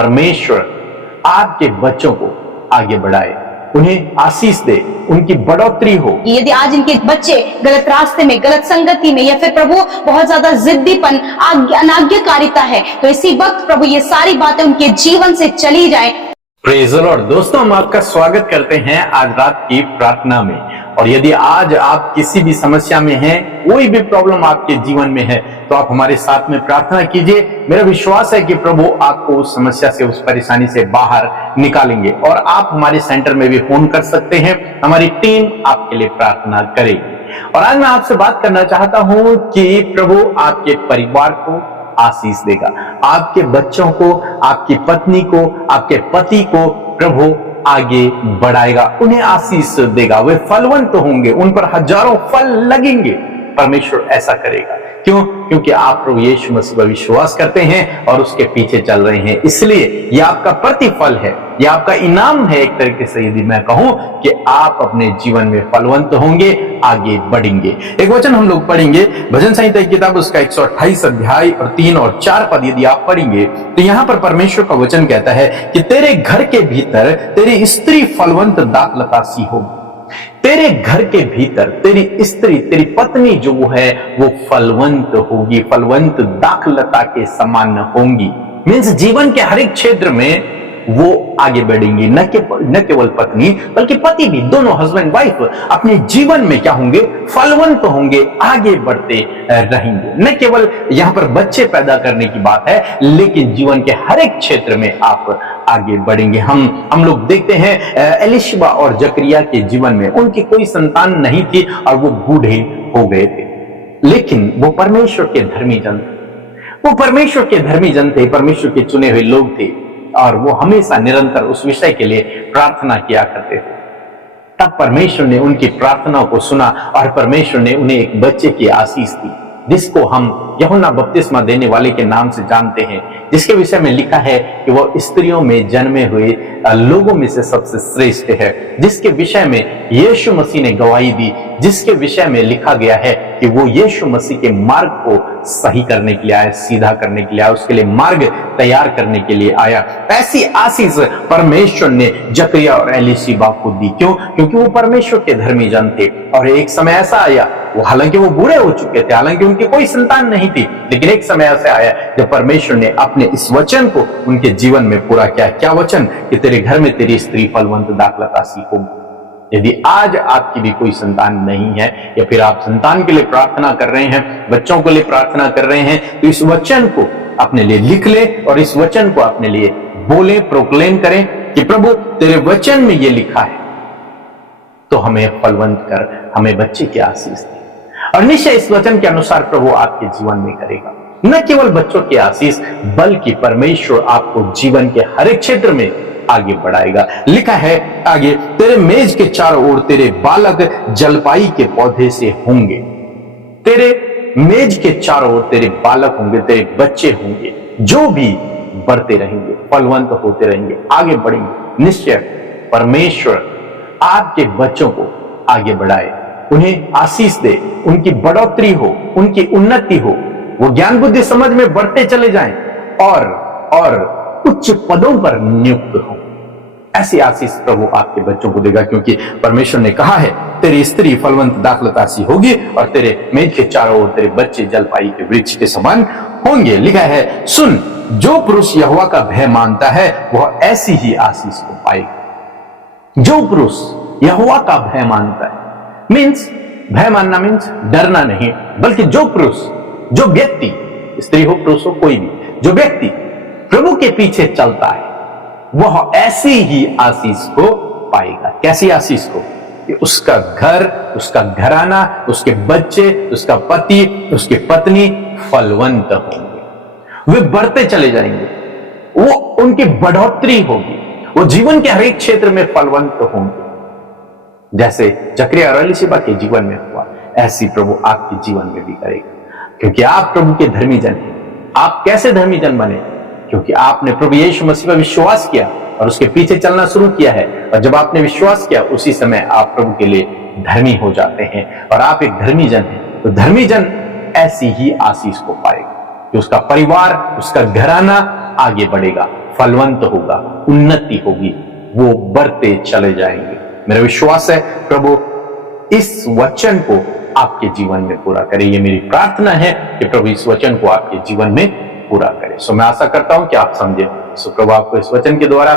परमेश्वर आपके बच्चों को आगे बढ़ाए, उन्हें आशीष दे, उनकी बढ़ोतरी हो। यदि आज इनके बच्चे गलत रास्ते में, गलत संगति में, या फिर प्रभु बहुत ज्यादा जिद्दीपन, अनाज्ञाकारिता है, तो इसी वक्त प्रभु ये सारी बातें उनके जीवन से चली जाए। Praise the Lord. दोस्तों, हम आपका स्वागत करते हैं आज रात की प्रार्थना में। और यदि आज आप किसी भी समस्या में हैं, कोई भी प्रॉब्लम आपके जीवन में है, तो आप हमारे साथ में प्रार्थना कीजिए। मेरा विश्वास है कि प्रभु आपको उस समस्या से, उस परेशानी से बाहर निकालेंगे। और आप हमारे सेंटर में भी फोन कर सकते हैं, हमारी टीम आपके लिए प्रार्थना करेगी। और आज मैं आपसे बात करना चाहता हूं कि प्रभु आपके परिवार को आशीष देगा, आपके बच्चों को, आपकी पत्नी को, आपके पति को प्रभु आगे बढ़ाएगा, उन्हें आशीष देगा। वे फलवंत होंगे, उन पर हजारों फल लगेंगे। परमेश्वर ऐसा करेगा। क्यों? क्योंकि आप प्रभु यीशु मसीह पर विश्वास करते हैं और उसके पीछे चल रहे हैं। इसलिए यह आपका प्रतिफल है, यह आपका इनाम है। एक तरीके से यदि मैं कहूं कि आप अपने जीवन में फलवंत होंगे, आगे बढ़ेंगे। एक वचन हम लोग पढ़ेंगे, भजन संहिता की किताब उसका 128 अध्याय और 3 और 4 पद यदि आप पढ़ेंगे तो यहां पर परमेश्वर का वचन कहता है कि तेरे घर के भीतर तेरी स्त्री फलवंत दाखलता सी होगी। तेरे घर के भीतर तेरी स्त्री, तेरी पत्नी जो है वो फलवंत होगी, फलवंत दाखलता के समान होंगी। मीन्स जीवन के हर एक क्षेत्र में वो आगे बढ़ेंगी। न केवल पत्नी बल्कि पति भी, दोनों हस्बैंड वाइफ अपने जीवन में क्या होंगे? फलवंत होंगे, आगे बढ़ते रहेंगे। न केवल यहां पर बच्चे पैदा करने की बात है, लेकिन जीवन के हर एक क्षेत्र में आप आगे बढ़ेंगे। हम लोग देखते हैं एलिशबा और जकरिया के जीवन में उनकी कोई संतान नहीं थी और वो बूढ़े हो गए थे, लेकिन वो परमेश्वर के धर्मी जन थे। वो परमेश्वर के धर्मी जन थे, परमेश्वर के चुने हुए लोग थे और वो हमेशा निरंतर उस विषय के लिए प्रार्थना किया करते थे। तब परमेश्वर ने उनकी प्रार्थनाओं को सुना और परमेश्वर ने उन्हें एक बच्चे की आशीष दी, जिसको हम यूहन्ना बपतिस्मा देने वाले के नाम से जानते हैं, जिसके विषय में लिखा है कि वह स्त्रियों में जन्मे हुए लोगों में से सबसे श्रेष्ठ है, जिसके विषय में यीशु मसीह ने गवाही दी, जिसके विषय में लिखा गया है कि वो यीशु मसीह के मार्ग को सही करने के लिए आया, सीधा करने के लिए आया, उसके लिए मार्ग तैयार करने के लिए आया। ऐसी आशीष परमेश्वर ने जकरिया और एलीशिबा को दी। क्यों? क्योंकि वो परमेश्वर के धर्मी जन थे। और एक समय ऐसा आया, वो हालांकि वो बूढ़े हो चुके थे, हालांकि उनकी कोई संतान नहीं थी, लेकिन एक समय ऐसा आया जब परमेश्वर ने अपने इस वचन को उनके जीवन में पूरा किया। क्या वचन? कि तेरे घर में तेरी स्त्री फलवंत दाखलता सी होगी। यदि आज आपकी भी कोई संतान नहीं है, या फिर आप संतान के लिए प्रार्थना कर रहे हैं, बच्चों के लिए प्रार्थना कर रहे हैं, तो इस वचन को अपने लिए लिख ले और इस वचन को अपने लिए बोले, प्रोक्लेम करें कि प्रभु तेरे वचन में ये लिखा है, तो हमें फलवंत कर, हमें बच्चे की आशीष दे। और निश्चय इस वचन के अनुसार प्रभु आपके जीवन में करेगा। न केवल बच्चों की आशीष, बल्कि परमेश्वर आपको जीवन के हर एक क्षेत्र में आगे बढ़ाएगा। लिखा है आगे, तेरे मेज के चारों ओर तेरे बालक जलपाई के पौधे से होंगे। तेरे मेज के चारों ओर तेरे बालक होंगे, तेरे बच्चे होंगे, जो भी बढ़ते रहेंगे, फलवंत होते रहेंगे, आगे बढ़ेंगे। निश्चय परमेश्वर आपके बच्चों को आगे बढ़ाए, उन्हें आशीष दे, उनकी बढ़ोतरी हो, उनकी उन्नति हो, वो ज्ञान बुद्धि समझ में बढ़ते चले जाएं और उच्च पदों पर नियुक्त हो। ऐसी आशीष प्रभु आपके बच्चों को देगा, क्योंकि परमेश्वर ने कहा है तेरी स्त्री फलवंत दाखलता सी होगी और तेरे मेज के चारों ओर तेरे बच्चे जलपाई के वृक्ष के समान होंगे। लिखा है, सुन, जो पुरुष यहोवा का भय मानता है वह ऐसी ही आशीष को पाएगा। जो पुरुष यहोवा का भय मानता है, मीन्स भय मानना मीन्स डरना नहीं, बल्कि जो पुरुष, जो व्यक्ति, स्त्री हो पुरुष हो कोई भी, जो व्यक्ति प्रभु के पीछे चलता है वह ऐसी ही आशीष को पाएगा। कैसी आशीष को? कि उसका घर, उसका घराना, उसके बच्चे, उसका पति, उसकी पत्नी फलवंत होंगे, वे बढ़ते चले जाएंगे, वो उनकी बढ़ोतरी होगी, वो जीवन के हर एक क्षेत्र में फलवंत होंगे। जैसे जकरिया और एलीशिबा के जीवन में हुआ, ऐसी प्रभु आपके जीवन में भी करेगा, क्योंकि आप प्रभु के धर्मी जन हैं। आप कैसे धर्मी जन बने? क्योंकि आपने प्रभु यीशु मसीह पर विश्वास किया और उसके पीछे चलना शुरू किया है। और जब आपने विश्वास किया, उसी समय आप प्रभु के लिए धर्मी हो जाते हैं और आप एक धर्मी जन हैं। तो धर्मी जन ऐसी ही आशीष को पाएगा कि उसका परिवार, उसका घराना आगे बढ़ेगा, फलवंत होगा, उन्नति होगी, वो बढ़ते चले जाएंगे। मेरा विश्वास है प्रभु इस वचन को आपके जीवन में पूरा करे। ये मेरी प्रार्थना है कि प्रभु इस वचन को आपके जीवन में पूरा करे। सो मैं आशा करता हूं कि आप समझे। सो प्रभु आपको इस वचन के द्वारा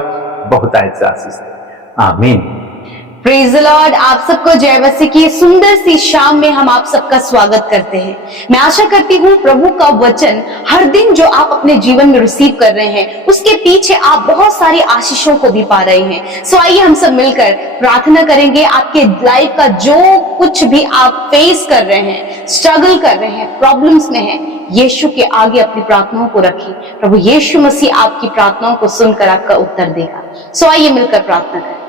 बहुत आशीष दे। आमीन। Praise the Lord. आप सबको जय मसीह की सुंदर सी शाम में हम आप सबका स्वागत करते हैं। मैं आशा करती हूँ प्रभु का वचन हर दिन जो आप अपने जीवन में रिसीव कर रहे हैं उसके पीछे आप बहुत सारी आशीषों को भी पा रहे हैं। सो आइए हम सब मिलकर प्रार्थना करेंगे। आपके लाइफ का जो कुछ भी आप फेस कर रहे हैं, स्ट्रगल कर रहे हैं, प्रॉब्लम्स में है, यीशु के आगे अपनी प्रार्थनाओं को रखिए। प्रभु यीशु मसीह आपकी प्रार्थनाओं को सुनकर आपका उत्तर देगा। सो आइए मिलकर प्रार्थना करें।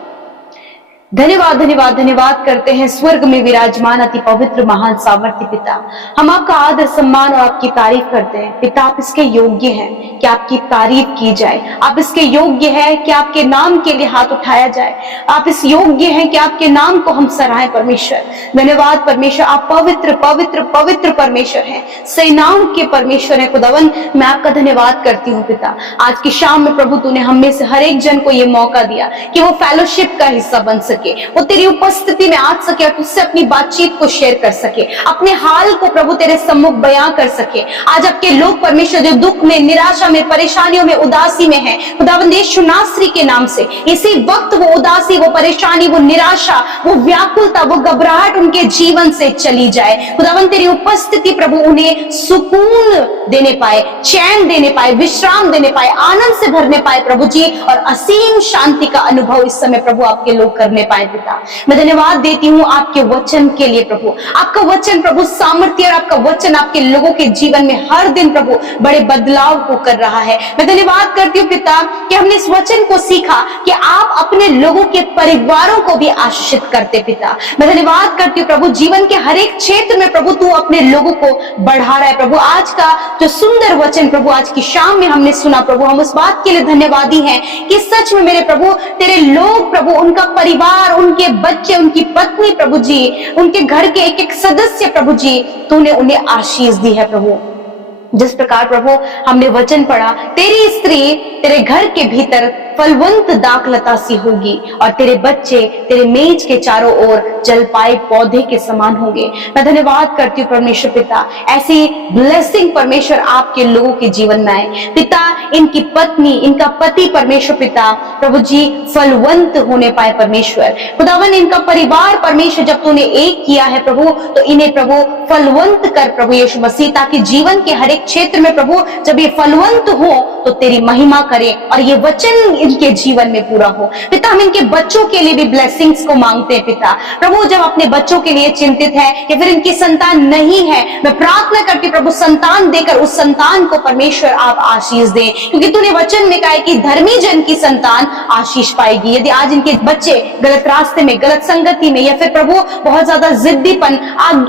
धन्यवाद धन्यवाद धन्यवाद करते हैं स्वर्ग में विराजमान अति पवित्र महान सामर्थ्य पिता। हम आपका आदर सम्मान और आपकी तारीफ करते हैं पिता। आप इसके योग्य हैं कि आपकी तारीफ की जाए। आप इसके योग्य है कि आपके नाम के लिए हाथ उठाया जाए। आप इस योग्य हैं कि आपके नाम को हम सराहें परमेश्वर। धन्यवाद परमेश्वर। आप पवित्र पवित्र पवित्र परमेश्वर हैं, सेनाओं के परमेश्वर है खुदावन। मैं आपका धन्यवाद करती हूँ पिता। आज की शाम में प्रभु तूने हम में से हर एक जन को ये मौका दिया कि वो फेलोशिप का हिस्सा बन सके, वो तेरी उपस्थिति में आ सके और तुझसे अपनी बातचीत को शेयर कर सके, अपने हाल को प्रभु तेरे सम्मुख बयां कर सके। आज आपके लोग परमेश्वर जो दुख में, निराशा में, परेशानियों में, उदासी में है, खुदावंद यीशु नासरी के नाम से इसी वक्त वो उदासी, वो परेशानी, वो निराशा, वो व्याकुलता, वो घबराहट उनके जीवन से चली जाए। खुदावंद तेरी उपस्थिति प्रभु उन्हें सुकून देने पाए, चैन देने पाए, विश्राम देने पाए, आनंद से भरने पाए प्रभु जी, और असीम शांति का अनुभव इस समय प्रभु आपके लोग करने पाए पिता। मैं धन्यवाद देती हूँ आपके वचन के लिए प्रभु। आपका वचन प्रभु सामर्थ्य और आपका वचन आपके लोगों के जीवन में हर दिन प्रभु बड़े बदलाव को कर रहा है। मैं धन्यवाद करती हूँ पिता कि हमने इस वचन को सीखा कि आप अपने लोगों के परिवारों को भी आशीषित करते पिता। मैं धन्यवाद करती हूँ प्रभु जीवन के हर एक क्षेत्र में प्रभु तू अपने लोगों को बढ़ा रहा है प्रभु। आज का जो सुंदर वचन प्रभु आज की शाम में हमने सुना प्रभु, हम उस बात के लिए धन्यवादी हैं कि सच में मेरे प्रभु तेरे लोग प्रभु, उनका परिवार, उनके बच्चे, उनकी पत्नी प्रभु जी, उनके घर के एक एक सदस्य प्रभु जी, तूने उन्हें आशीष दी है प्रभु। जिस प्रकार प्रभु हमने वचन पढ़ा, तेरी स्त्री तेरे घर के भीतर फलवंत दाखलता सी होगी और तेरे बच्चे तेरे मेज के चारों ओर जलपाए पौधे के समान होंगे। मैं धन्यवाद करती हूँ परमेश्वर पिता, ऐसी ब्लेसिंग परमेश्वर आपके लोगों के जीवन में आए पिता। इनकी पत्नी, इनका पति परमेश्वर पिता प्रभु जी फलवंत होने पाए परमेश्वर। खुदावन इनका परिवार परमेश्वर जब तूने एक किया है प्रभु, तो इन्हें प्रभु फलवंत कर प्रभु यीशु मसीह, ताकि जीवन के हर एक क्षेत्र में प्रभु जब ये फलवंत हो तो तेरी महिमा करे और ये वचन इनके जीवन में पूरा हो पिता। हम इनके बच्चों के लिए भी ब्लेसिंग्स को मांगते हैं पिता। प्रभु जब अपने बच्चों के लिए चिंतित है या फिर इनकी संतान नहीं है, मैं प्रार्थना करती प्रभु संतान देकर उस संतान को परमेश्वर आप आशीष दें, क्योंकि तूने वचन में कहा है कि धर्मी जन की संतान आशीष पाएगी। यदि आज इनके बच्चे गलत रास्ते में, गलत संगति में या फिर प्रभु बहुत ज्यादा जिद्दीपन,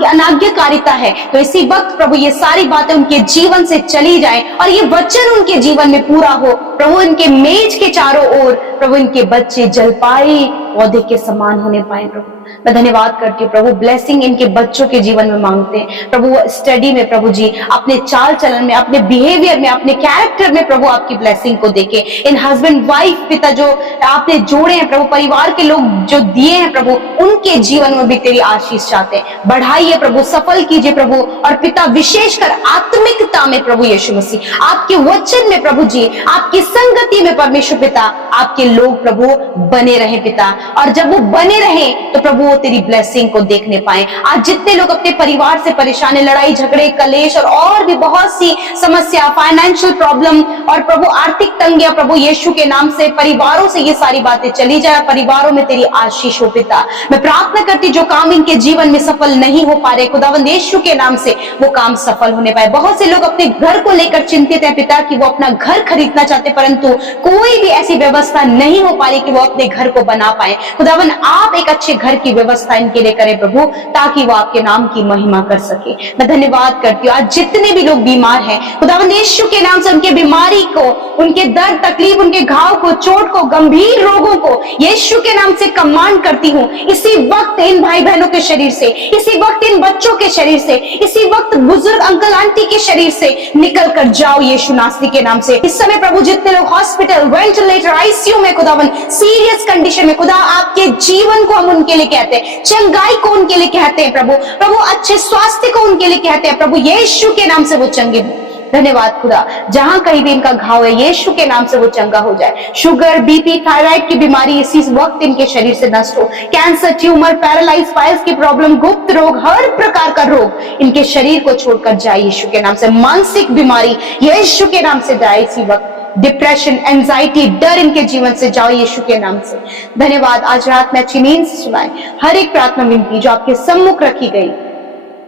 अनाज्ञाकारिता है, तो इसी वक्त प्रभु ये सारी बातें उनके जीवन से चली जाए और ये वचन उनके जीवन में पूरा हो प्रभु। इनके मेज के चारों ओर प्रभु इनके बच्चे जलपाई पौधे के समान होने पाए प्रभु। मैं धन्यवाद करती हूँ प्रभु, ब्लेसिंग इनके बच्चों के जीवन में मांगते हैं प्रभु। स्टडी में प्रभु जी, अपने चाल चलन में, अपने बिहेवियर में, अपने कैरेक्टर में प्रभु आपकी ब्लेसिंग को देके इन हस्बैंड वाइफ पिता जो आपने जोड़े हैं प्रभु, परिवार के लोग जो दिए हैं प्रभु, उनके जीवन में भी तेरी आशीष चाहते हैं। बढ़ाइए प्रभु, सफल कीजिए प्रभु, और पिता विशेषकर आत्मिकता में प्रभु यीशु मसीह, आपके वचन में प्रभु जी, आपकी संगति में परमेश्वर पिता आपके लोग प्रभु बने रहे पिता। और जब वो बने रहे तो प्रभु वो तेरी ब्लेसिंग को देखने पाए। आज जितने लोग अपने परिवार से परेशान है, लड़ाई झगड़े कलेश और भी बहुत सी समस्या, फाइनेंशियल प्रॉब्लम और प्रभु आर्थिक तंगियां, प्रभु यीशु के नाम से परिवारों से ये सारी बातें चली जाए, परिवारों में तेरी आशीष हो पिता। मैं प्रार्थना करती जो काम इनके जीवन में सफल नहीं हो पा रहे, खुदावंद यीशु के नाम से वो काम सफल होने पाए। बहुत से लोग अपने घर को लेकर चिंतित है पिता कि वो अपना घर खरीदना चाहते, परंतु कोई भी ऐसी व्यवस्था नहीं हो पा रही कि वो अपने घर को बना पाए। खुदावन आप एक अच्छे घर की व्यवस्था इनके लिए करें प्रभु, ताकि वो आपके नाम की महिमा कर सके। मैं धन्यवाद करती हूँ आज जितने भी लोग बीमार हैं खुदावन यीशु के नाम से उनके बीमारी को, उनके दर्द तकलीफ, उनके घाव को, चोट को, गंभीर रोगों को यीशु के नाम से कमांड करती हूँ। इसी वक्त इन भाई बहनों के शरीर से, इसी वक्त इन बच्चों के शरीर से, इसी वक्त बुजुर्ग अंकल आंटी के शरीर से निकल कर जाओ यीशु नासरी के नाम से। इस समय प्रभु जितने लोग हॉस्पिटल, वेंटिलेटर, आईसीयू में खुदावन सीरियस कंडीशन में, खुदा आपके जीवन को हम उनके लिए कहते हैं, चंगाई को उनके लिए कहते हैं प्रभु, प्रभु अच्छे स्वास्थ्य को उनके लिए कहते हैं प्रभु, यीशु के नाम से वो चंगे हो। धन्यवाद खुदा, जहां कहीं भी इनका घाव है यीशु के नाम से वो चंगा हो जाए। शुगर, बीपी, थायराइड की बीमारी इसी वक्त इनके शरीर से नष्ट हो। कैंसर, ट्यूमर, पैरालाइज, पाइल्स की प्रॉब्लम, गुप्त रोग, हर प्रकार का रोग इनके शरीर को छोड़कर जाए यीशु के नाम से। मानसिक बीमारी यीशु के नाम से जाए इसी वक्त। डिप्रेशन, एंजाइटी, डर इनके जीवन से जाओ यीशु के नाम से। धन्यवाद, आज रात में अच्छी नींद से सुनाए हर एक प्रार्थना विनती जो आपके सम्मुख रखी गई।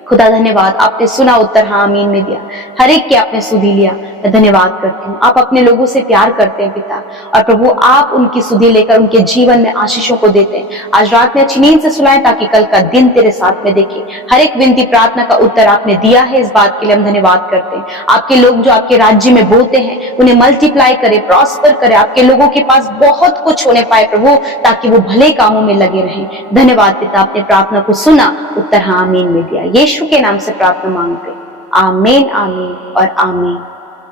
खुदा धन्यवाद, आपने सुना, उत्तर हाँ आमीन में दिया, हर एक के आपने सुधी लिया। मैं धन्यवाद करती हूँ, आप अपने लोगों से प्यार करते हैं पिता, और प्रभु आप उनकी सुधी लेकर उनके जीवन में आशीषों को देते हैं। आज रात में अच्छी नींद से सुलाएं ताकि कल का दिन तेरे साथ में देखे। हर एक विनती प्रार्थना का उत्तर आपने दिया है, इस बात के लिए हम धन्यवाद करते हैं। आपके लोग जो आपके राज्य में बोते हैं उन्हें मल्टीप्लाई करे, प्रॉस्पर करे, आपके लोगों के पास बहुत कुछ होने पाए प्रभु, ताकि वो भले कामों में लगे रहें। धन्यवाद पिता, आपने प्रार्थना को सुना, उत्तर हाँ आमीन में दिया। यीशु के नाम से प्रार्थना मांगते, आमीन, आमीन और आमीन।